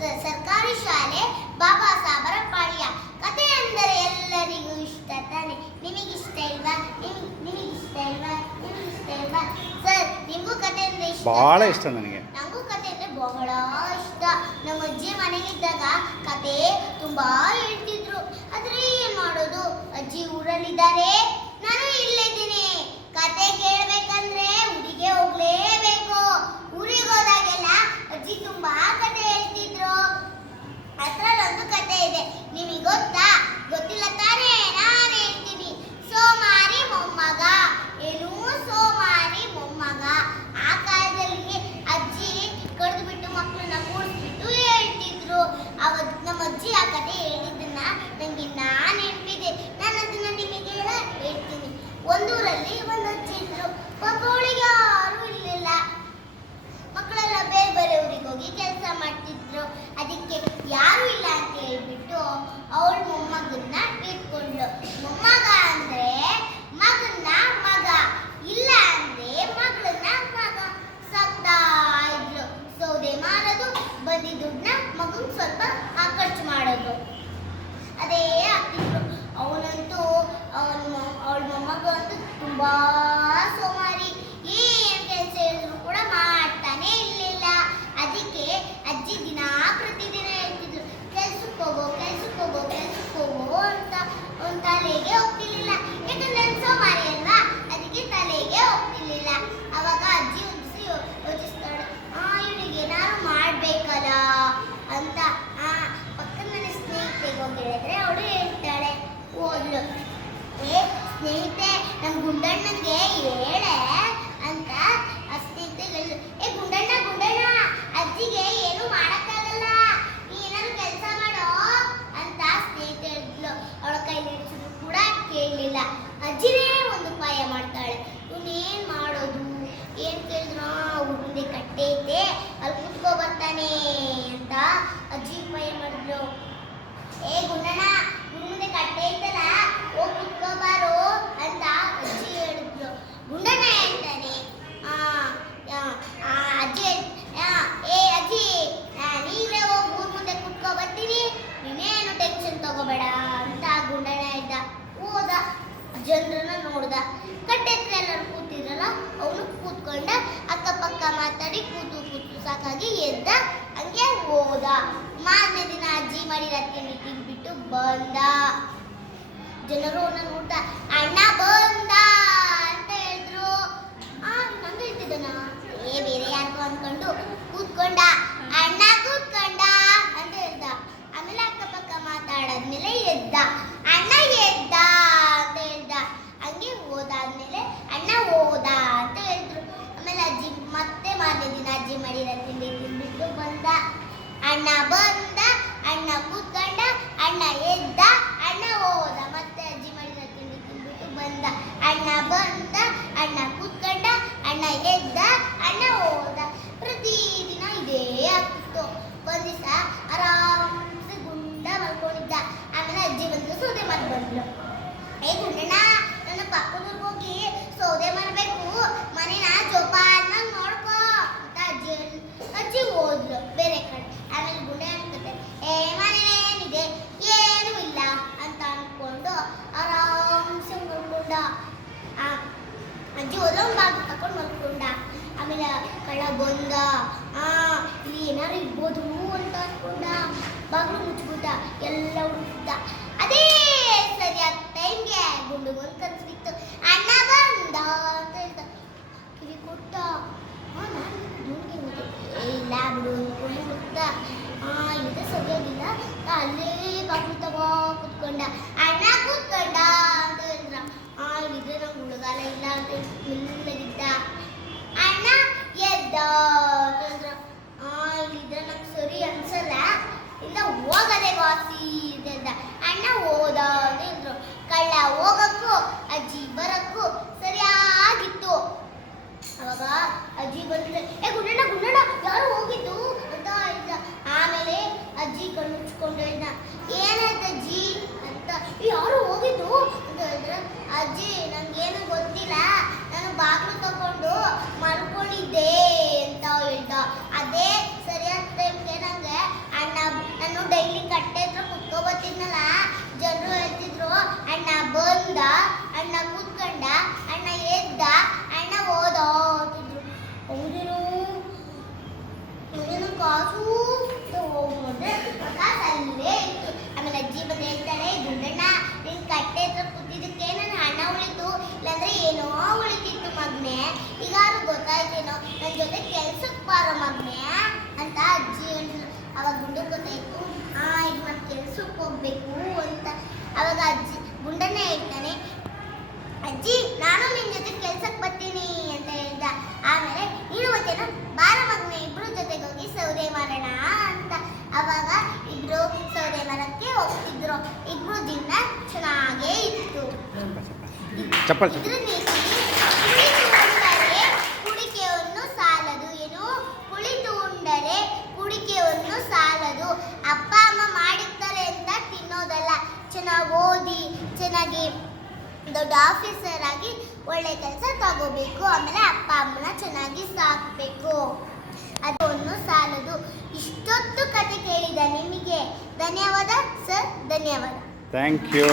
ಸರ್ಕಾರಿ ಶಾಲೆ ಬಾಬಾ ಸಾಬರ ಪಾಳ್ಯ. ಕತೆ ಅಂದರೆ ಎಲ್ಲರಿಗೂ ಇಷ್ಟ ತಾನೆ. ನಿಮಗಿಷ್ಟ ಇಲ್ವಾ? ನಿಮಗಿಷ್ಟ ಇಲ್ವಾ? ನಿಮಗಿಷ್ಟ ಇಲ್ವಾ? ಸರ್, ನಿಮಗೂ ಕತೆ ಅಂದ್ರೆ ಇಷ್ಟ? ಬಹಳ ಇಷ್ಟ ನನಗೆ. ನನಗೂ ಕತೆ ಅಂದ್ರೆ ಬಹಳ ಇಷ್ಟ. ನಮ್ಮ ಅಜ್ಜಿ ಮನೆಗಿದ್ದಾಗ ಕತೆ ತುಂಬಾ ಹೇಳ್ತಿದ್ರು. ಆದ್ರೆ ಏನ್ ಮಾಡೋದು, ಅಜ್ಜಿ ಊರಲ್ಲಿದ್ದಾರೆ, ನಾನು ಇಲ್ಲಿದ್ದೀನಿ. ಕತೆ ಕೇಳ್ಬೇಕಂದ್ರೆ ಊರಿಗೆ ಹೋಗ್ಲೇಬೇಕು. ಊರಿಗೆ ಹೋದಾಗೆಲ್ಲ ಅಜ್ಜಿ ತುಂಬಾ ಕತೆ ಹೇಳ್ತಿದ್ರು. ಅದ್ರಲ್ಲೊಂದು ಕತೆ ಇದೆ, ನಿಮಗೆ ಗೊತ್ತಾ? ಗೊತ್ತಿಲ್ಲ ತಾನೇ? ನಾನು ಹೇಳ್ತೀನಿ. ಸೋಮಾರಿ ಮೊಮ್ಮಗ. ಏನು ಸೋಮಾರಿ ಮೊಮ್ಮಗ? ಆ ಕಾಲದಲ್ಲಿ ಅಜ್ಜಿ ಕಡ್ದು ಬಿಟ್ಟು ಮಕ್ಕಳನ್ನ ಕೂಡಿಸ್ಬಿಟ್ಟು ಹೇಳ್ತಿದ್ರು. ಅವತ್ತು ನಮ್ಮ ಅಜ್ಜಿ ಆ ಕತೆ ಹೇಳಿದ್ದನ್ನ ನಂಗೆ ನಾನು ನೆನಪಿದೆ. ನಾನು ಅದನ್ನ ನಿಮಗೆ ಹೇಳ್ತೀನಿ. ಒಂದೂರಲ್ಲಿ ಒಂದು ಅಜ್ಜಿ ಇದ್ರು. ಪಾಪ ಅವಳಿಗೆ ಯಾರು ಇರಲಿಲ್ಲ. ಮಕ್ಕಳೆಲ್ಲ ಬೇರೆ ಬೇರೆ ಊರಿಗೆ ಹೋಗಿ ಕೆಲಸ ಮಾಡ್ತಿದ್ರು. ಅದಕ್ಕೆ ಯಾರು ಇಲ್ಲ ಅಂತ ಹೇಳ್ಬಿಟ್ಟು ಅವಳ ಮೊಮ್ಮಗನ್ನ ಇಟ್ಕೊಂಡ್ಲು. ಮೊಮ್ಮಗ ಅಂದ್ರೆ ಮಗನ್ನ ಮಗ, ಇಲ್ಲ ಅಂದ್ರೆ ಮಗಳನ್ನ ಮಗ ಸಾಕ್ತಾ ಇದ್ಲು. ಸೌದೆ ಮಾರೋದು, ಬಂದಿ ದುಡ್ಡನ್ನ ಮಗನ್ ಸ್ವಲ್ಪ ಖರ್ಚು ಮಾಡೋದು, ಅದೇ ಆಗ್ತಿದ್ರು. ಅವನಂತೂ ಅವಳ ಮೊಮ್ಮಗ ಅಂತೂ ತುಂಬಾ ಸೋಮಾರಿ. ಏನ್ ಕೆಲಸ ಹೇಳಿದ್ರು ಕೂಡ ಮಾಡ್ತಾನೆ ಇರ್ಲಿಲ್ಲ. ಅದಕ್ಕೆ ಅಜ್ಜಿ ಪ್ರತಿದಿನ ಹೇಳ್ತಿದ್ರು, ಕೆಲ್ಸಕ್ಕೆ ಹೋಗೋ ಕೆಲ್ಸಕ್ಕೆ ಹೋಗೋ ಕೆಲ್ಸಕ್ಕೆ ಹೋಗೋ ಅಂತ. ಅವ್ನ ತಲೆಗೆ ಹೋಗ್ತಿರ್ಲಿಲ್ಲ. ಯಾಕಂದ್ರೆ ನನ್ ಸೋಮಾರಿ ಅಲ್ವಾ, ಅದಕ್ಕೆ ತಲೆಗೆ ಹೋಗ್ತಿರ್ಲಿಲ್ಲ. ಅವಾಗ ಅಜ್ಜಿ ಒಂದಿಸಿ ಯೋಚಿಸ್ತಾಳೆ, ಇವಳಿಗೆ ನಾನು ಮಾಡ್ಬೇಕಲ್ಲ ಅಂತ. ಪಕ್ಕದ ಮನೆ ಸ್ನೇಹಿತೆಗೆ ಹೋಗಿ ಹೇಳಿದ್ರೆ ಅವಳು ಹೇಳ್ತಾಳೆ, ಓದ್ಲು, ಸ್ನೇಹಿತೆ ನಮ್ ಗುಂಡಣ್ಣಂಗೆ ಹೇಳೆ ಅಂತ ಆ ಸ್ನೇಹಿತೆಗೆ. ಗುಂಡಣ್ಣ ಗುಂಡಣ್ಣ, ಅಜ್ಜಿಗೆ ಏನು ಮಾಡಕ್ಕಾಗಲ್ಲ, ನೀ ಏನಾದ್ರು ಕೆಲಸ ಮಾಡೋ ಅಂತ ಸ್ನೇಹಿತೆ ಹೇಳಿದ್ಲು. ಅವಳ ಕೈಲಿ ಹಿಡಿಸಿದ್ರು ಕೂಡ ಕೇಳಲಿಲ್ಲ. ಅಜ್ಜಿನೇ ಒಂದು ಉಪಾಯ ಮಾಡ್ತಾಳೆ. ಇವನೇನ್ ಮಾಡೋದು, ಏನ್ ಕೇಳಿದ್ರು, ಅವ್ರ ಮುಂದೆ ಕಟ್ಟೆ ಐತೆ, ಅಲ್ಲಿ ಕುತ್ಕೋ ಬರ್ತಾನೆ ಅಂತ ಅಜ್ಜಿ ಉಪಾಯ ಮಾಡಿದ್ರು. ಗುಂಡಣ್ಣ, ಮುಂದೆ ಕಟ್ಟೆ ಐತಲ್ಲ, ಹೋಗಿ ಕುತ್ಕೋಬಾರು ಅಂತ ಅಜ್ಜಿ ಹೇಳಿದ್ಲು. ಗುಂಡಣ್ಣ ಹೇಳ್ತಾನೆ, ಅಜ್ಜಿ ಅಜ್ಜಿ, ನೀವೇ ಹೋಗಿ ಊರ್ ಮುಂದೆ ಕುತ್ಕೋ ಬರ್ತೀನಿ, ನೀನೇನು ಟೆನ್ಷನ್ ತಗೋಬೇಡ ಅಂತ ಗುಂಡಣ್ಣ ಹೇಳ್ದ. ಹೋದ, ಜನರನ್ನ ನೋಡ್ದ. ಕಟ್ಟೆ ಹತ್ರ ಎಲ್ಲರೂ ಕೂತಿದ್ರಲ್ಲ, ಅವನು ಕೂತ್ಕೊಂಡ. ಅಕ್ಕಪಕ್ಕ ಮಾತಾಡಿ ಕೂತು ಸಾಕಾಗಿ ಎದ್ದ, ಹಂಗೆ ಹೋದ. ಮಾರನೇ ದಿನ ಅಜ್ಜಿ ಮಾಡಿದ ತಿಂಡಿ ತಿಂದ್ಬಿಟ್ಟು ಬಂದ. ಜನರು ಅವನ್ನ ನೋಡ್ದ, ಅಣ್ಣ ಬಂದ ಅಂತ ಹೇಳಿದ್ರು. ನಂದು ಹೇಳ್ತಿದ್ದನ, ಬೇರೆ ಯಾರಿಗೂ ಅನ್ಕೊಂಡು ಕೂತ್ಕೊಂಡ. ಅಣ್ಣ ಕೂತ್ಕೊಂಡ ಅಂತ ಹೇಳ್ದ. ಆಮೇಲೆ ಅಕ್ಕಪಕ್ಕ ಮಾತಾಡಾದ್ಮೇಲೆ ಎದ್ದ. ಅಣ್ಣ ಎದ್ದ ಅಂತ ಹೇಳ್ದ. ಹಂಗೆ ಹೋದಾದ್ಮೇಲೆ ಅಣ್ಣ ಹೋದ ಅಂತ ಹೇಳಿದ್ರು. ಆಮೇಲೆ ಅಜ್ಜಿ ಮತ್ತೆ ಮಾರನೇ ದಿನ ಅಜ್ಜಿ ಮಾಡಿದ ತಿಂಡಿ ತಿಂದ್ಬಿಟ್ಟು ಬಂದ. ಅಣ್ಣ ಬಂದ, ಅಣ್ಣ ಕೂತ್ಕೊಂಡ, ಅಣ್ಣ ಎದ್ದ, ಅಣ್ಣ ಹೋದ. ಮತ್ತೆ ಅಜ್ಜಿ ಮಾಡಿದ ತಿಂಡಿ ತಿಂದ್ಬಿಟ್ಟು ಬಂದ. ಅಣ್ಣ ಬಂದ, ಅಣ್ಣ ಕೂತ್ಕೊಂಡ, ಅಣ್ಣ ಎದ್ದ, ಅಣ್ಣ ಹೋದ. ಪ್ರತಿದಿನ ಇದೇ ಆಗ್ತಿತ್ತು. ಒಂದ್ ದಿವಸ ಆರಾಮ್ಸೆ ಗುಂಡ ಮಲ್ಕೊಂಡಿದ್ದ. ಆಮೇಲೆ ಅಜ್ಜಿ ಬಂದು ಸೌದೆ ಮಾಡಿ ಬಂದ್ಲು. ಗುಂಡಣ್ಣ, ನನ್ನ ಪಕ್ಕದೂರ್ಗೆ ಹೋಗಿ ಸೌದೆ ಮಾಡಬೇಕು, ಮನೇನ ಜೋಪಾನಾಗಿ ನೋಡ್ಕೋ ಅಂತ ಅಜ್ಜಿ ಹೋದ್ಲು ಬೇರೆ ಕಡೆ. ಆಮೇಲೆ ಗುಂಡ ಅನ್ಕತ್ತೆ, ಮನೇನೇನಿದೆ, ಏನೂ ಇಲ್ಲ ಅಂತ ಅನ್ಕೊಂಡು ಆರಾಮ್ಸೆ ಮಲ್ಕೊಂಡ. ಅಜ್ಜಿ ಹೋದ, ಬಾಗಿಲು ತಕೊಂಡು ಮಲ್ಕೊಂಡ. ಆಮೇಲೆ ಕಳ್ಳ ಬಂದ. ಇಲ್ಲಿ ಏನಾರು ಇರ್ಬೋದು ಅಂತ ಅನ್ಕೊಂಡ. ಬಾಗಿಲು ಮುಚ್ಬಿಟ್ಟ, ಎಲ್ಲ ಹುಡುಕಿದ್ದ. ಅದೇ ಸರಿಯಾದ ಟೈಮ್ಗೆ ಗುಂಡುಗೊಂದು ಕನ್ಸು ಬಿತ್ತು. ಅಣ್ಣ ಬಂದ ಅಂತ ಹೇಳ್ದ. ಕಿವಿ ಕೊಟ್ಟ. ಇಲ್ಲ ಬಿಡು ಅನ್ಕೊಂಡು ಹುಡುಕ್ತ. ಇದು ಸರಿಯಾಗಿಲ್ಲ, ಅಲ್ಲೇ ಬಾಗಿಲು ತಗೋ ಕುತ್ಕೊಂಡ. ಅಣ್ಣ ಕೂತ್ಕೊಂಡ ಅಂತ ಹೇಳಿದ್ರ. ಇಲ್ಲಿದ್ರೆ ನಂಗೆ ಹುಡುಗಾಲ ಇಲ್ಲ ಅಂತ ಮೆಲ್ಲಗಿದ್ದ. ಅಣ್ಣ ಎದ್ದ ಅಂತ ಹೇಳಿದ್ರ. ಇಲ್ಲಿದ್ರೆ ನಂಗೆ ಸರಿ ಅನ್ಸಲ್ಲ, ಇಲ್ಲ ಹೋಗದೆ ವಾಸಿ ಅಂತ ಹೇಳ್ದ. ಅಣ್ಣ ಹೋದ ಅಂತ ಹೇಳಿದ್ರು. ಕಳ್ಳ ಹೋಗಕ್ಕೂ ಅಜ್ಜಿ ಬರಕ್ಕೂ ಸರಿಯಾಗಿತ್ತು. ಅವಾಗ ಅಜ್ಜಿ ಬಂದ್ರೆ, ಗುಂಡಣ್ಣ ಗುಂಡಣ್ಣ, ಯಾರು ಹೋಗಿದ್ದು ಅಂತ ಹೇಳ್ದ. ಆಮೇಲೆ ಅಜ್ಜಿ ಕಣ್ಣು ಮುಚ್ಕೊಂಡು ಹೇಳ್ದ, ಏನಾಯ್ತು ಅಜ್ಜಿ ಅಂತ. ಯಾರು ಹೋಗಿದ್ದು ಅಂತ ಹೇಳಿದ್ರೆ, ಅಜ್ಜಿ ನಂಗೇನು ಗೊತ್ತಿಲ್ಲ, ನಾನು ಬಾಗಿಲು ತಗೊಂಡು ಮಲ್ಕೊಂಡಿದ್ದೆ ಅಂತ ಹೇಳ್ದ. ಅದೇ ಸರಿಯಾದ ಟೈಮ್ಗೆ ನಂಗೆ ಅಣ್ಣ ಗೊತ್ತಾಯ್ತು. ಈಗ ನಾನು ಕೆಲ್ಸಕ್ಕೆ ಹೋಗ್ಬೇಕು ಅಂತ. ಅವಾಗ ಅಜ್ಜಿ ಗುಂಡಣ್ಣ ಹೇಳ್ತಾನೆ, ಅಜ್ಜಿ ನಾನು ನಿನ್ ಜೊತೆ ಕೆಲ್ಸಕ್ಕೆ ಬರ್ತೀನಿ ಅಂತ ಹೇಳ್ದ. ಆಮೇಲೆ ನೀನು ಗೊತ್ತೇನೋ, ಬಾರ ಮಗನೆ ಇಬ್ರು ಜೊತೆಗೆ ಹೋಗಿ ಸೌದೆ ಮಾರೋಣ ಅಂತ. ಅವಾಗ ಇಬ್ರು ಸೌದೆ ಮರಕ್ಕೆ ಹೋಗ್ತಿದ್ರು. ಇಬ್ರು ದಿನ ಚೆನ್ನಾಗೇ ಇತ್ತು. ಇದ್ರ ನೀತಿ, ಕುಳಿತು ಉಂಡರೆ ಕುಡಿಕೆಯನ್ನು ಸಾಲದು. ಏನು? ಕುಳಿತು ಉಂಡರೆ ಕುಡಿಕೆಯನ್ನು ಸಾಲದು. ಅಪ್ಪ ಅಮ್ಮ ಮಾಡಿರ್ತಾರೆ ಅಂತ ತಿನ್ನೋದಲ್ಲ, ಚೆನ್ನಾಗಿ ಓದಿ ಚೆನ್ನಾಗಿ ದೊಡ್ಡ ಆಫೀಸರ್ ಆಗಿ ಒಳ್ಳೆ ಕೆಲಸ ತಗೋಬೇಕು. ಆಮೇಲೆ ಅಪ್ಪ ಅಮ್ಮನ ಚೆನ್ನಾಗಿ ಸಾಕಬೇಕು. ಅದನ್ನು ಸಾಲದು. ಇಷ್ಟೊತ್ತು ಕತೆ ಕೇಳಿದ ನಿಮಗೆ ಧನ್ಯವಾದ ಸರ್. ಧನ್ಯವಾದ. Thank you.